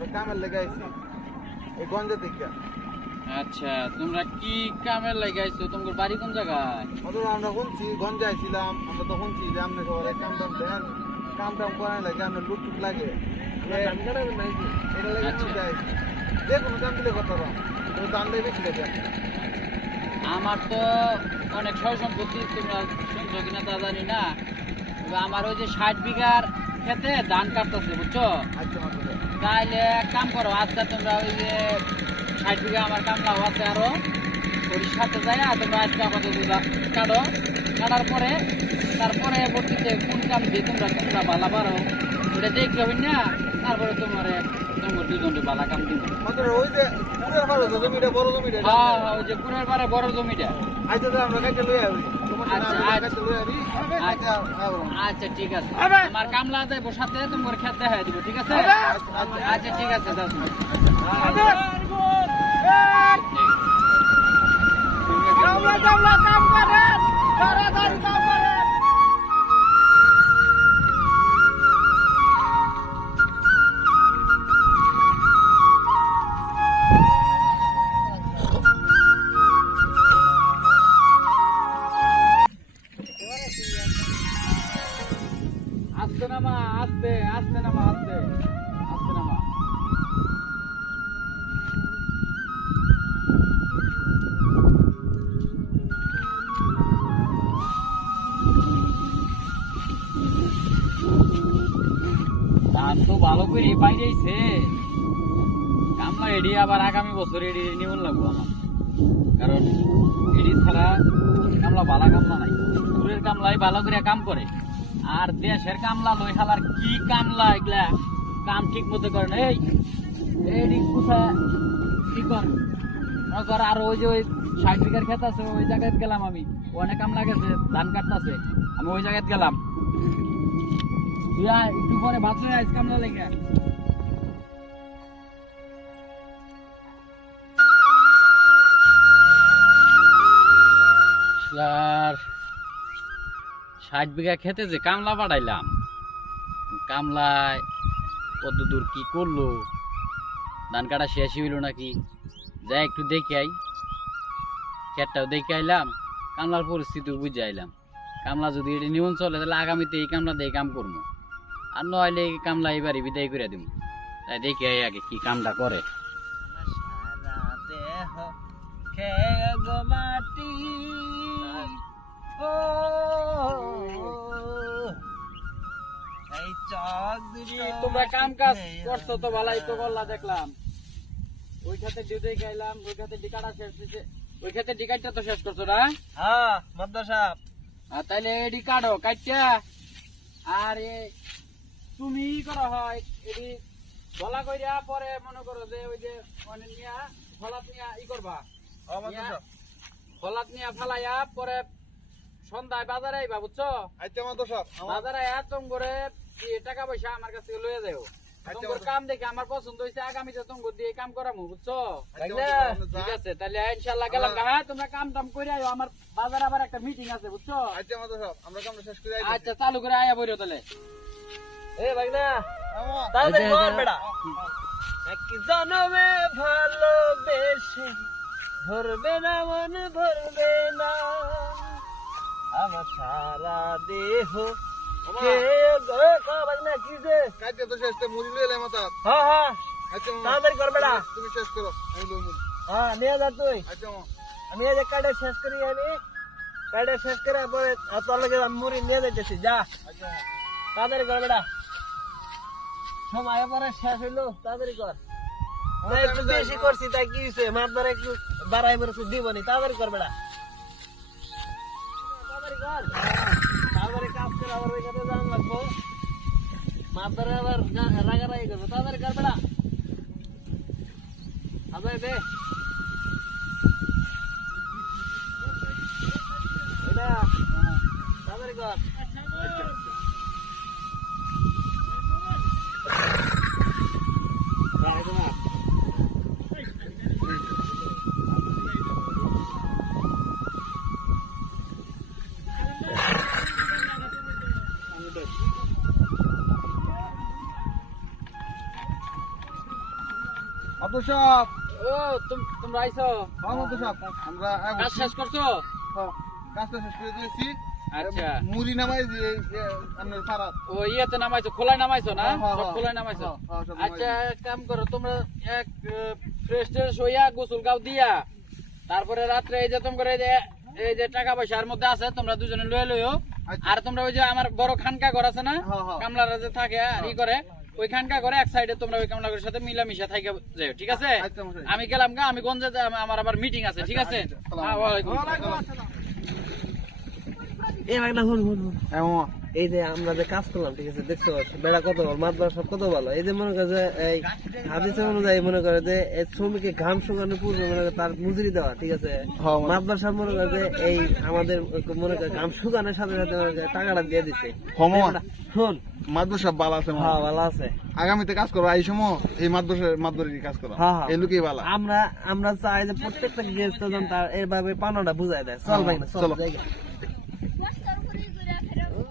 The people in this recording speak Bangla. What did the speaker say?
আমরা কামের লেগে আইছি এই গঞ্জে থেকে। আচ্ছা, তোমরা কি কামে লাগাইছো? তোমার বাড়ি কোন জায়গায়? অথচ আমরা শুনছি গঞ্জে আইছিলাম, আমরা তো শুনছি যে আপনি সবাই কাম টাম দেন, কাম টাম করার লাগে আপনার লুট টুট লাগে, এটা লাগে আচ্ছা। শুনতে আইছি। যে কোনো কাম দিলে কথা পাম, তো দাম দেয় বেশি লাগে। আমার তো অনেক সয় সম্পত্তি, তোমরা শুনছো কিনা তা জানি না। তবে আমার ওই যে 60 বিঘার খেতে ধান কাটতেছে, বুঝছো? আচ্ছা মাত্র তাইলে এক কাম করো, আজকে তোমরা ওই যে 60 বিঘা আমার কামলাও আছে আরো, ওর সাথে যায় তোমরা আজকে আপাতত কাটো, কাটার পরে তারপরে বর্তীতে কোন কাম দিয়ে তোমরা বালা পারো ওটা দেখতে হবে না, তারপরে তোমার দুজনকে বালা কাম দিব। মাত্র ওই যে পুরের পারে যে জমিটা, বড় জমিটা। হ্যাঁ, ওই যে পুরের পারে বড় জমিটা। আচ্ছা তো আমরা কাছে লই আইবি, তোমার আচ্ছা, সাথে আচ্ছা। কাছে লই আইবি। আচ্ছা আচ্ছা ঠিক আছে, আমার কামলা যাইব সাথে, তোমার খেতে দেখাই দিব, ঠিক আছে? আচ্ছা ঠিক আছে, দাও তুমি। আস্তে নামা, আস্তে আস্তে নামা, আস্তে আস্তে নামা। ধান তো ভালো করে বাইরেছে, কামলা এডি আবার আগামী বছর এডি নিমন লাগবো আমার, কারণ এডি ছাড়া কামলা ভালো কামলা নাই। দূরের কামলাই ভালো করে কাম করে, আর দেশের কামলা লই হালার কি কামলা এগুলা কাম ঠিক মতো করে না। এই কোথায় কি কর মনে কর, আর ওই যে ওই 60 বিঘার ক্ষেত আছে, ওই জায়গায় গেলাম আমি, অনেক কামলা গেছে ধান কাটতেছে, আমি ওই জায়গায় গেলাম। তুই একটু পরে ভাত লই আইস কামলা লেগে। আর 60 বিঘা খেতে যে কামলা পাঠাইলাম, কামলায় কত দূর কি করলো, ধান কাটা শেষ হইল নাকি, যাই একটু দেখে আই। খেতটাও দেখে আইলাম, কামলার পরিস্থিতি বুঝে আইলাম। কামলা যদি এটি নিয়ম চলে তাহলে আগামীতে এই কামলা দিয়ে কাম করবো, আর নইলে এই কামলা এবারই বিদায় করে দিব। তাই দেখে আই আগে কি কামটা করে। মাটি তোমরা কাম কাজ করছো তো ভালাই তো বললা, দেখলাম ওই খাতে ডিউটি গাইলাম, ওই খাতে ডিকাটা শেষ হয়েছে, ওই খাতে ডিকাটা তো শেষ করছো না? হ্যাঁ মাদ্দা সাহেব। তাইলে এডি কাটো কাটটা, আর তুমি করো হয় এডি বলা কইরা পরে মনে করো যে ওই যে মানে নিয়া ফলাত নিয়া করবা, ফলাত নিয়া ফালাইয়া পরে সন্ধ্যায় বাজারে আইবা, বুঝছো? আচ্ছা মাদ্দা সাহেব। বাজারে আয়া তোম করে টাকা পয়সা আমার কাছে লইয়া যাও। তোমার কাম দেখে আমার পছন্দ হয়েছে, আগামীতে তোমার দিয়ে কাম করামু, বুঝছো? ঠিক আছে, তাহলে ইনশাআল্লাহ গেলাম। হ্যাঁ, তোমরা কাম টাম করে আইও, আমার বাজারে আবার একটা মিটিং আছে, বুঝছো? আচ্ছা মাদ্দা সাহেব, আমরা কামটা শেষ করে আচ্ছা, চালু করে আয়া বইরো তাহলে। এ ভাগনা তাড়াতাড়ি কর বেটা। এক জনমে ভালোবেসে ধরবে না মন ভরবে না, আমার সারা দেহ তাড়াতাড়ি কর বেটা, তুমি শেষ করো, আমি লই মুড়ি। হ্যাঁ নিয়ে যা তুই। আচ্ছা আমি এই যে কাটে শেষ করি, আমি কাটে শেষ করে পরে তোর লগে মুড়ি নিয়ে যাইতেছি, যা। আচ্ছা তাড়াতাড়ি কর বেটা, সময় পরে শেষ হইলো, তাড়াতাড়ি কর। একটু বেশি করছি তাই কি হয়েছে, মার ধরে একটু বাড়াই বেরোচ্ছি দিবনি, তাড়াতাড়ি কর বেটা, তাড়াতাড়ি কর। তাড়াতাড়ি কাজ করে আবার ওই কাছে যাওয়া লাগবো, মার ধরে আবার রাগারাগি করবো, তাড়াতাড়ি কর বেটা। আবার দে তাড়াতাড়ি কর। মাদুর সাহেব, ও তোমরা আইছো? হ্যাঁ মাদুর সাহেব, আমরা কাজ শেষ করছো? কাজটা শেষ করে দিয়েছি। আচ্ছা, মুড়ি নামাই দিয়ে আপনার সারাত। ও ইয়েতে নামাইছো, খোলায় নামাইছো না? হ্যাঁ, সব হ্যাঁ, খোলায় নামাইছো? হ্যাঁ, সব আচ্ছা, এক কাম করো, তোমরা এক ফ্রেশ ট্রেশ হইয়া গোসল গাও দিয়া তারপরে রাত্রে এই যে তোমরা এই যে টাকা পয়সার মধ্যে আছে তোমরা দুজনে লয়ে লইও। আচ্ছা। আর তোমরা ওই যে আমার বড় খানকা ঘর আছে না, হ্যাঁ, হ্যাঁ। কামলারা যে থাকে আর ই করে, ওই খানকা ঘরে এক সাইডে তোমরা ওই কামলা ঘরের সাথে মিলামিশা থাইকা যাও, ঠিক আছে? আচ্ছা, মশাই। আমি গেলাম গা, আমি গঞ্জে আমার আবার মিটিং আছে, ঠিক আছে? আচ্ছা, আচ্ছা। হ্যাঁ, ওয়ালাইকুম আসসালাম। এ ভাই না হুন হুন হুন। হ্যাঁ মামা, এই যে আমরা যে কাজ করলাম, ঠিক আছে, দেখছো বেড়া কত ভালো, মাতবার সব কত ভালো। এই যে মনে করে যে এই হাদিসের অনুযায়ী মনে করে যে এই শ্রমিককে ঘাম শুকানোর পূর্বে মনে করে তার মজুরি দেওয়া, ঠিক আছে। হ্যাঁ, মাতবার সব মনে করে যে এই আমাদের মনে করে ঘাম শুকানোর সাথে সাথে মনে করে টাকাটা দিয়ে দিছে। হ্যাঁ, মামা। শোন, মাদুর সাহেব ভালো আছে মামা। হ্যাঁ ভালো আছে। আগামীতে কাজ করো, এই সময় এই মাদুরেরই কাজ করো। হ্যাঁ, হ্যাঁ। এই লোকই ভালো। আমরা চাই যে প্রত্যেকটা গেস্ট তার এইভাবে পানাটা বুঝাই দেয়। চল ভাই না, চল চলো। জায়গা।